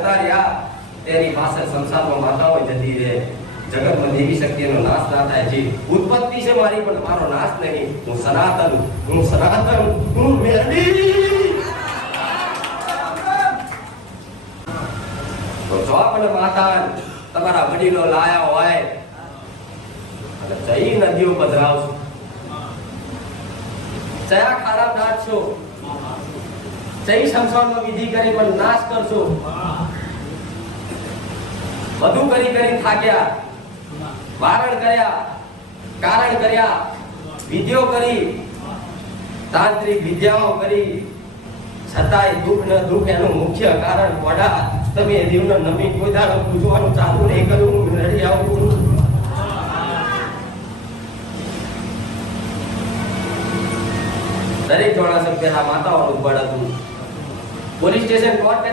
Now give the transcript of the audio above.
જતા રહ્યા તેની પાસે સંસારમાં માતાઓ જતી રહે જગતમાં દેવી શક્તિનો નાશ ના થાય જી ઉત્પત્તિ છે મારી પણ મારો નાશ નહીં હું સનાતન હું મેરડી તો જો આપણે માતા તમારા વડીલો લાયા હોય અને જઈ નદીઓ પધરાવશો જયા ખારા નાખશો જઈ શમશાનમાં વિધિ કરી પણ નાશ કરશો બધું કરી થાક્યા વારણ કર્યા કારણ કર્યા વિધિઓ કરી તાંત્રિક વિદ્યાઓ કરી છતાંય દુઃખ ન દુઃખ એનું મુખ્ય કારણ વડા તમે દીવનો નમી કોઈ દાડો પૂજવાનું ચાલુ નહીં કર્યું હું રડી આવું દરેક જોડા સભ્યના માતાઓનું બળ હતું પોલીસ સ્ટેશન કોર્ટ